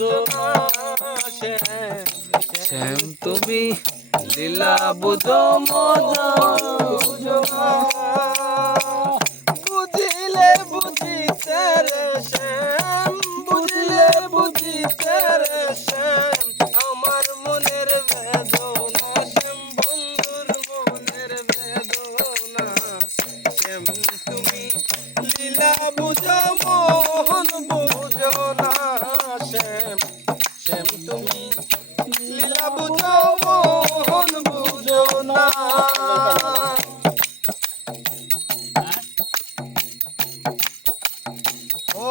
বুঝো না শ্যাম তুমি লীলা বুঝো মজা বুঝো না বুঝিলে বুঝিতে রে শ্যাম বুঝিলে বুঝিতে রে শ্যাম আমার মনের বেদনা শ্যাম বন্ধুর মনের বেদনা শ্যাম তুমি লীলা বুঝো মোহন বুঝো না শ্যাম শ্যাম তুমি লীলা বুঝো মোহন বুঝো না ও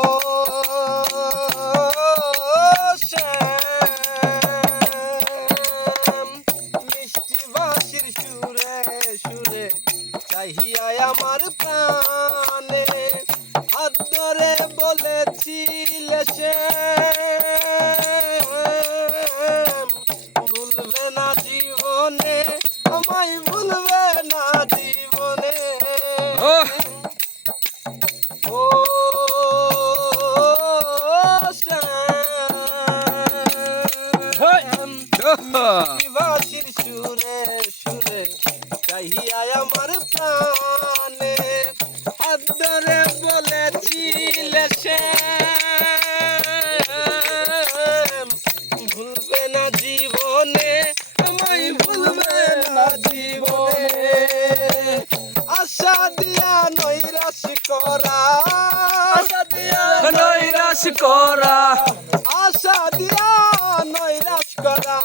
শ্যাম মিষ্টি বাঁশির সুরে সুরে চাহিয়া আমার প্রাণে হাত ধরে বলেছিলে শ্যাম ভুলবে না জীবনে আমায় ভুলবে না জীবনে ও শ্যাম বাঁশির সুরে সুরে চাহিয়া আমার প্রাণে হাত ধরে বলেছিলে শ্যাম ভুলবে না জীবনে আমায় ভুলবে না জীবনে আশা দিয়া নৈরাশ করা আশা দিয়া নৈরাশ করা আশা দিয়া নৈরাশ করা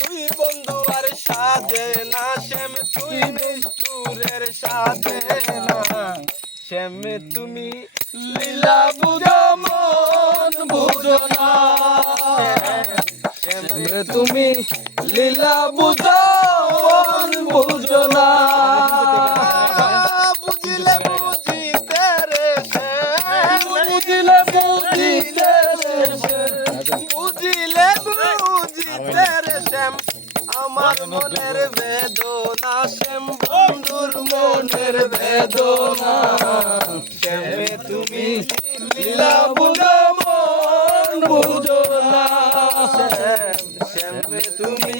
তুই বন্ধু আর সাজে না শ্যাম তুই নিষ্ঠুরের সাজে না শ্যাম তুমি লীলা বুঝো মন বুঝো না শ্যাম তুমি লীলা বুঝো মন বুঝো না বুঝিলে বুঝিতে রে শ্যাম বুঝিলে বুঝিতে রে শ্যাম বুঝিলে বুঝিতে রে শ্যাম আমার মনের বেদনা শ্যাম বন্ধুর মনের বেদনা শ্যাম তুমি লীলা বুঝো মন বুঝো না শ্যাম তুমি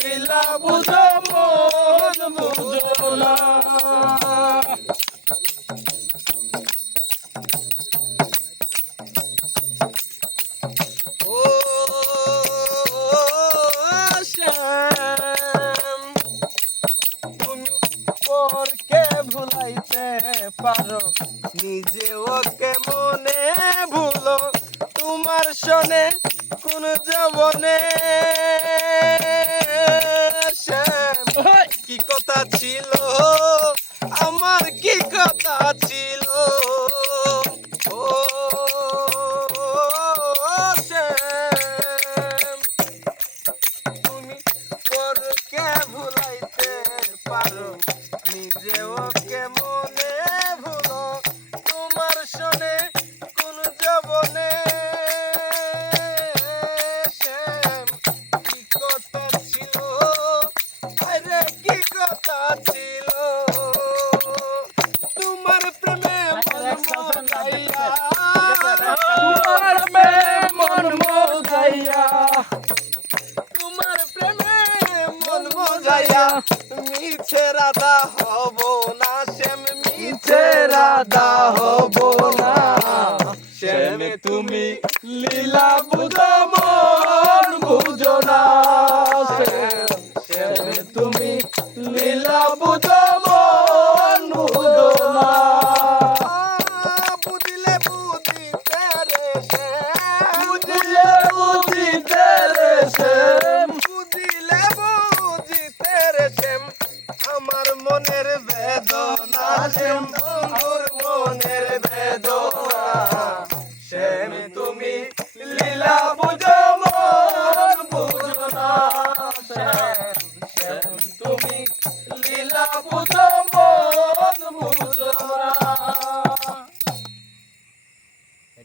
লীলা বুঝো মন বুঝো না ও শ্যাম তুমি পরকে ভুলাইতে পারো নিজে ওকে মনে ভুলো তোমার শোনে কোন যবনে শ্যাম কি কথা ছিল আমার কি কথা ছিল ও শ্যাম তুমি পরকে ভুলাইতে পারো নিজে ওকে মনে ভুলো তোমার শোনে কোন যবনে শ্যাম কি কথা ছিল আরে কি কথা ছিল তোমার প্রেমে মন মজাইয়া তোমার প্রেমে মন মজাইয়া তোমার প্রেমে মন মজাইয়া মিছে রাধা হব না শ্যাম মিছে রাধা হব না শ্যাম তুমি লীলা বুঝো মন বুঝো না শ্যাম তুমি লীলা বুঝো মন বুঝো না বুঝিলে বুঝিতে রে শ্যাম বুঝিলে বুঝিতে রে শ্যাম বুঝিলে বুঝিতে রে শ্যাম আমার মনের বেদনা শ্যাম বন্ধুর মনের বেদনা শ্যাম তুমি লীলা বুঝো মন বুঝো না।